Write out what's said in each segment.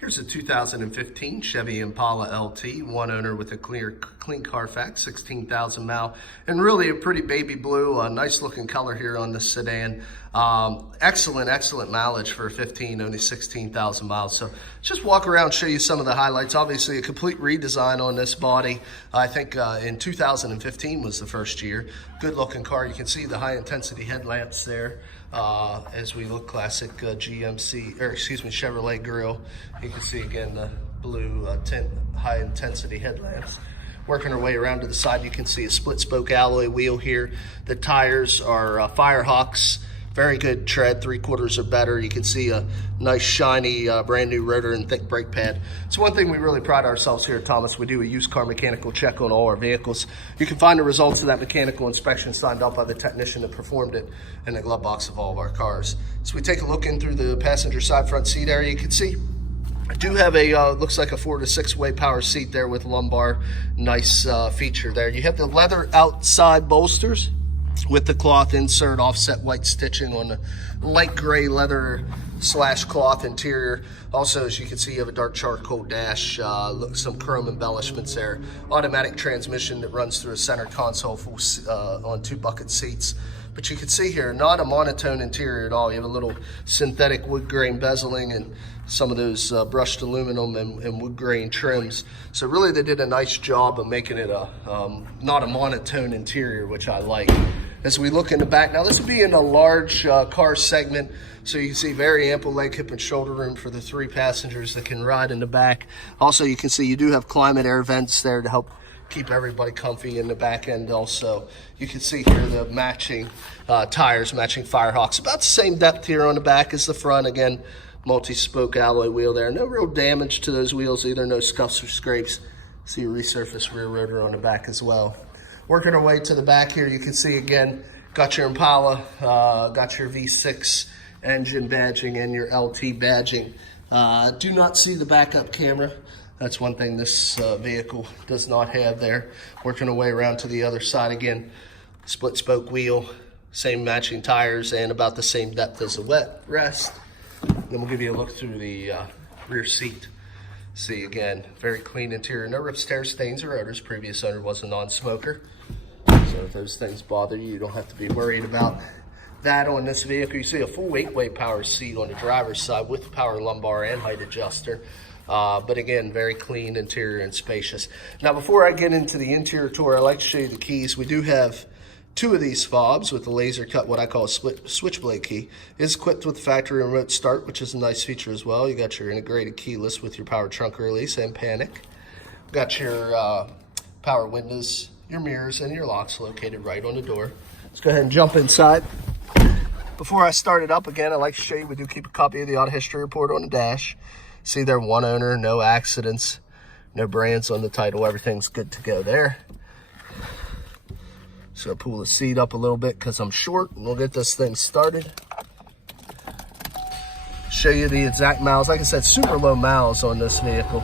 Here's a 2015 Chevy Impala LT, one owner with a clean Carfax, 16,000 mile, and really a pretty baby blue, a nice looking color here on the sedan. Excellent mileage for a 15, only 16,000 miles. So just walk around, show you some of the highlights. Obviously a complete redesign on this body. I think in 2015 was the first year. Good looking car. You can see the high intensity headlamps there. As we look classic Chevrolet grille. You can see again the blue tint, high intensity headlamps. Working our way around to the side, you can see a split spoke alloy wheel here. The tires are Firehawks. Very good tread, 3/4 or better. You can see a nice shiny brand new rotor and thick brake pad. It's one thing we really pride ourselves here at Thomas. We do a used car mechanical check on all our vehicles. You can find the results of that mechanical inspection signed off by the technician that performed it in the glove box of all of our cars. So we take a look in through the passenger side front seat area. You can see I do have a, looks like a 4 to 6 way power seat there with lumbar. Nice feature there. You have the leather outside bolsters with the cloth insert, offset white stitching on the light gray leather / cloth interior. Also, as you can see, you have a dark charcoal dash, some chrome embellishments there. Automatic transmission that runs through a center console on 2 bucket seats. But you can see here, not a monotone interior at all. You have a little synthetic wood grain bezeling and some of those brushed aluminum and wood grain trims. So really they did a nice job of making it a not a monotone interior, which I like. As we look in the back, now this would be in a large car segment, so you can see very ample leg, hip, and shoulder room for the 3 passengers that can ride in the back. Also, you can see you do have climate air vents there to help keep everybody comfy in the back end. Also, you can see here the matching tires, matching Firehawks. About the same depth here on the back as the front. Again, multi-spoke alloy wheel there. No real damage to those wheels either, no scuffs or scrapes. See a resurfaced rear rotor on the back as well. Working our way to the back here, you can see again, got your Impala, got your V6 engine badging and your LT badging. Do not see the backup camera. That's one thing this vehicle does not have there. Working our way around to the other side again, split spoke wheel, same matching tires and about the same depth as the wet rest. Then we'll give you a look through the rear seat. See again, very clean interior, no rips, tears, stains, or odors. Previous owner was a non-smoker. So if those things bother you, you don't have to be worried about that on this vehicle. You see a full 8-way power seat on the driver's side with power lumbar and height adjuster. But again, very clean interior and spacious. Now, before I get into the interior tour, I'd like to show you the keys. We do have 2 of these fobs with the laser cut, what I call a switchblade key. It is equipped with the factory remote start, which is a nice feature as well. You got your integrated keyless with your power trunk release and panic. Got your power windows, your mirrors, and your locks located right on the door. Let's go ahead and jump inside. Before I start it up, again, I'd like to show you we do keep a copy of the auto history report on the dash. See there, 1 owner, no accidents, no brands on the title. Everything's good to go there. So pull the seat up a little bit because I'm short, and we'll get this thing started. Show you the exact miles. Like I said, super low miles on this vehicle.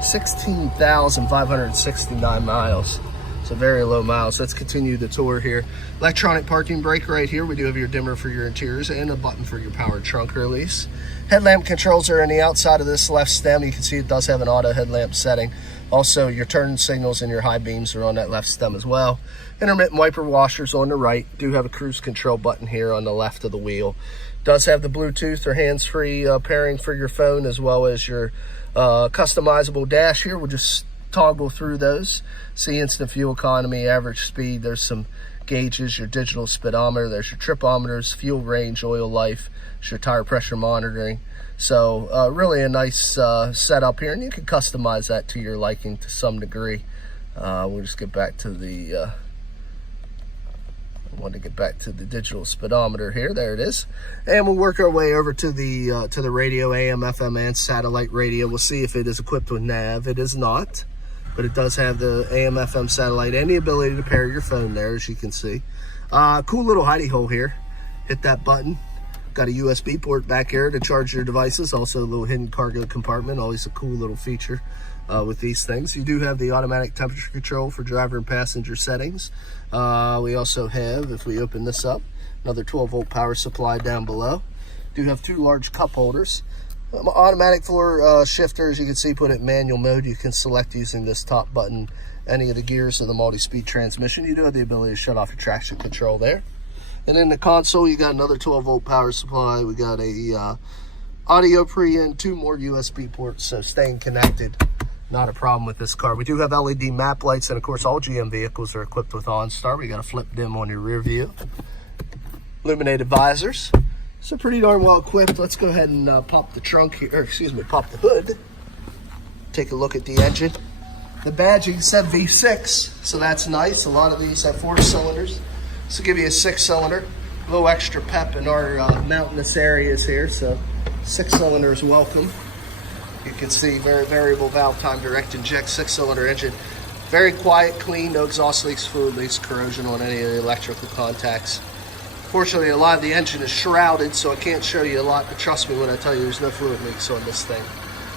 16,569 miles. So very low miles. Let's continue the tour here. Electronic parking brake right here. We do have your dimmer for your interiors and a button for your power trunk release. Headlamp controls are on the outside of this left stem. You can see it does have an auto headlamp setting. Also, your turn signals and your high beams are on that left stem as well. Intermittent wiper washers on the right. Do have a cruise control button here on the left of the wheel. Does have the Bluetooth or hands-free pairing for your phone, as well as your customizable dash here. We'll just toggle through those. See instant fuel economy, average speed. There's some gauges, your digital speedometer. There's your tripometers, fuel range, oil life. There's your tire pressure monitoring. So really a nice setup here, and you can customize that to your liking to some degree. We'll just get back to the I want to get back to the digital speedometer here. There it is. And we'll work our way over to the radio, AM, FM, and satellite radio. We'll see if it is equipped with nav. It is not, but it does have the AM, FM, satellite, and the ability to pair your phone there, as you can see. Cool little hidey hole here. Hit that button. Got a USB port back here to charge your devices. Also a little hidden cargo compartment. Always a cool little feature with these things. You do have the automatic temperature control for driver and passenger settings. We also have, if we open this up, another 12-volt power supply down below. Do have 2 large cup holders. Automatic floor shifter, as you can see, put it in manual mode. You can select using this top button any of the gears of the multi-speed transmission. You do have the ability to shut off your traction control there. And in the console, you got another 12-volt power supply. We got a audio pre-in, 2 more USB ports, so staying connected, not a problem with this car. We do have LED map lights, and of course, all GM vehicles are equipped with OnStar. We got a flip dim on your rear view. Illuminated visors. So pretty darn well equipped. Let's go ahead and pop the trunk here, or excuse me, pop the hood. Take a look at the engine. The badging said V6, so that's nice. A lot of these have 4 cylinders. This will give you a 6-cylinder. A little extra pep in our mountainous areas here, so 6 cylinders welcome. You can see very variable valve time direct inject 6-cylinder engine. Very quiet, clean, no exhaust leaks, fluid leaks, corrosion on any of the electrical contacts. Fortunately, a lot of the engine is shrouded, so I can't show you a lot, but trust me when I tell you there's no fluid leaks on this thing.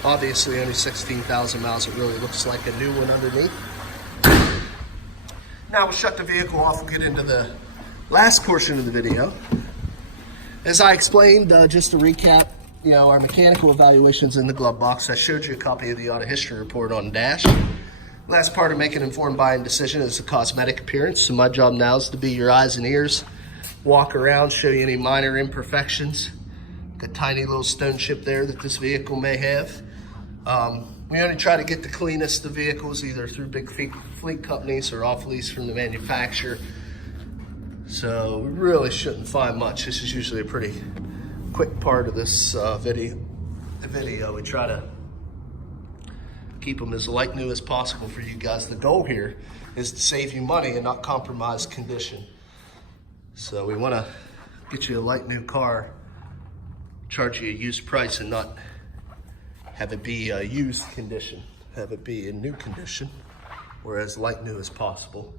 Obviously, only 16,000 miles. It really looks like a new one underneath. Now we'll shut the vehicle off and get into the last portion of the video. As I explained, just to recap, our mechanical evaluations in the glove box. I showed you a copy of the auto history report on the dash. Last part of making an informed buying decision is the cosmetic appearance. So my job now is to be your eyes and ears. Walk around, show you any minor imperfections. A tiny little stone chip there that this vehicle may have. We only try to get the cleanest of vehicles, either through big fleet companies or off lease from the manufacturer. So we really shouldn't find much. This is usually a pretty quick part of this video. We try to keep them as like new as possible for you guys. The goal here is to save you money and not compromise condition. So we want to get you a like new car, charge you a used price, and not have it be a used condition, have it be in new condition, or as like new as possible.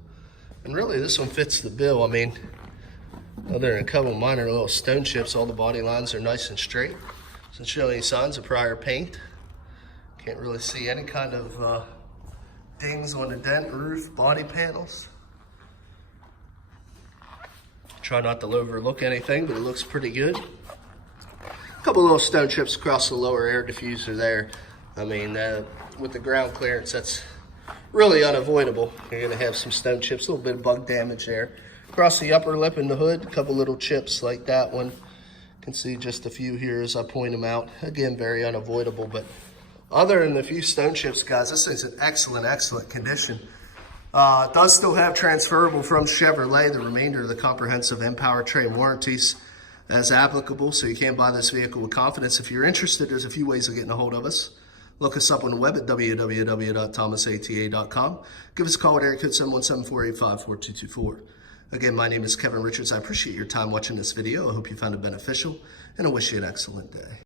And really, this one fits the bill. I mean, other than a couple minor little stone chips, all the body lines are nice and straight. Doesn't show any signs of prior paint. Can't really see any kind of dings on the dent, roof, body panels. Try not to overlook anything, but it looks pretty good. A couple little stone chips across the lower air diffuser there. I mean, with the ground clearance, that's really unavoidable. You're gonna have some stone chips, a little bit of bug damage there. Across the upper lip and the hood, a couple little chips like that one. You can see just a few here as I point them out. Again, very unavoidable, but other than the few stone chips, guys, this thing's in excellent, excellent condition. It does still have transferable from Chevrolet, the remainder of the comprehensive and powertrain warranties as applicable, so you can buy this vehicle with confidence. If you're interested, there's a few ways of getting a hold of us. Look us up on the web at www.thomasata.com. Give us a call at area code 717-485-4224. Again, my name is Kevin Richards. I appreciate your time watching this video. I hope you found it beneficial, and I wish you an excellent day.